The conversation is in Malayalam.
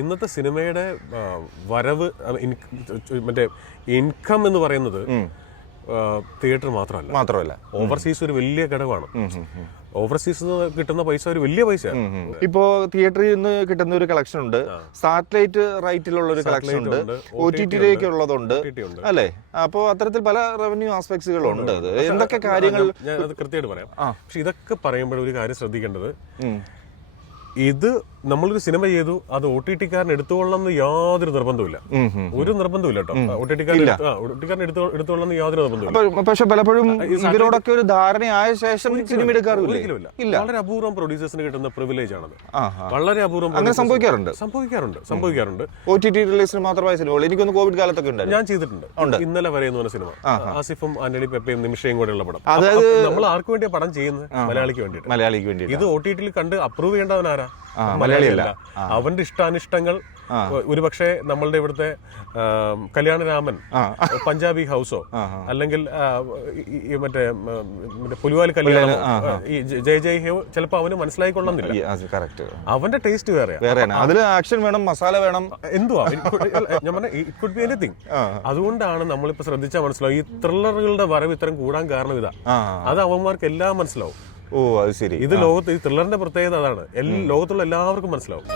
ഇന്നത്തെ സിനിമയുടെ വരവ് മറ്റേ ഇൻകം എന്ന് പറയുന്നത് തിയേറ്റർ മാത്രമല്ല ഓവർസീസ് ഒരു വലിയ ഘടകമാണ്. ഓവർസീസ് കിട്ടുന്ന പൈസ ഒരു വലിയ പൈസയാണ്. ഇപ്പോ തിയേറ്ററിൽ നിന്ന് കിട്ടുന്ന ഒരു കളക്ഷൻ ഉണ്ട്, സാറ്റലൈറ്റ് റൈറ്റിലുള്ള ഒരു കളക്ഷൻ ഉണ്ട്, OTT-ലേക്ക് ഉള്ളതുണ്ട് അല്ലേ? അപ്പോ അത്തരത്തിൽ പല റവന്യൂ ആസ്പെക്ട്സുകളുണ്ട്. എന്തൊക്കെ കാര്യങ്ങൾ ഞാൻ അത് കൃത്യമായിട്ട് പറയാം. പക്ഷെ ഇതൊക്കെ പറയുമ്പോൾ ഒരു കാര്യം ശ്രദ്ധിക്കേണ്ടത്, ഇത് നമ്മളൊരു സിനിമ ചെയ്തു, അത് OTT-കാരൻ എടുത്തുകൊള്ളണം എന്ന് യാതൊരു നിർബന്ധമില്ല. ഒരു നിർബന്ധമില്ല കേട്ടോ. OTT-കാരൻ എടുത്തുകൊള്ളണം എന്ന് യാതൊരു നിർബന്ധമില്ല. പക്ഷെ പലപ്പോഴും ഇവരോടൊക്കെ ഒരു ധാരണയായ ശേഷം സിനിമ എടുക്കാറില്ല. വളരെ അപൂർവം പ്രൊഡ്യൂസേഴ്സിന് കിട്ടുന്ന പ്രിവിലേജ് ആണത്. വളരെ അപൂർവം അങ്ങനെ സംഭവിക്കാറുണ്ട്. OTT റിലീസിന് മാത്രമായ സിനിമകൾ എനിക്കൊന്ന് കോവിഡ് കാലത്തൊക്കെ ഉണ്ട്, ഞാൻ ചെയ്തിട്ടുണ്ട്. ഇന്നലെ വരെ എന്ന് പറഞ്ഞ സിനിമ, ആസിഫും ആന്റണി പെപ്പയും നിമിഷയും കൂടെയുള്ള പടം. അതായത് നമ്മൾ ആർക്ക് വേണ്ടിയാ പടം ചെയ്യുന്നത്? മലയാളിക്ക് വേണ്ടിയിട്ട്. ഇത് OTT-ൽ കണ്ട് അപ്രൂവ് ചെയ്യേണ്ടവനാരാ? മലയാളിയല്ല. അവന്റെ ഇഷ്ടാനിഷ്ടങ്ങൾ ഒരുപക്ഷെ നമ്മളുടെ ഇവിടുത്തെ കല്യാണരാമൻ പഞ്ചാബി ഹൗസോ അല്ലെങ്കിൽ മറ്റേ പുലിവാലി കല്യാണമോ ഈ ജയ് ജയ് ഹോ ചിലപ്പോ അവന് മനസ്സിലായിക്കൊള്ളുന്നില്ല. അവന്റെ ടേസ്റ്റ് വേറെയാണ്. അതിൽ ആക്ഷൻ വേണം, മസാല വേണം, എന്തുവാ ഞാൻ പറഞ്ഞ ഇറ്റ് കുഡ് ബി എനിത്തിങ്. അതുകൊണ്ടാണ് നമ്മളിപ്പോ ശ്രദ്ധിച്ചാൽ മനസ്സിലാവും ഈ ത്രില്ലറുകളുടെ വരവ് ഇത്രയും കൂടാൻ കാരണം ഇതാ. അത് അവന്മാർക്ക് എല്ലാം മനസ്സിലാവും. ഓ അത് ശരി. ഇത് ലോകത്ത് ഈ ത്രില്ലറിന്റെ പ്രത്യേകത അതാണ്. ലോകത്തുള്ള എല്ലാവർക്കും മനസ്സിലാവും.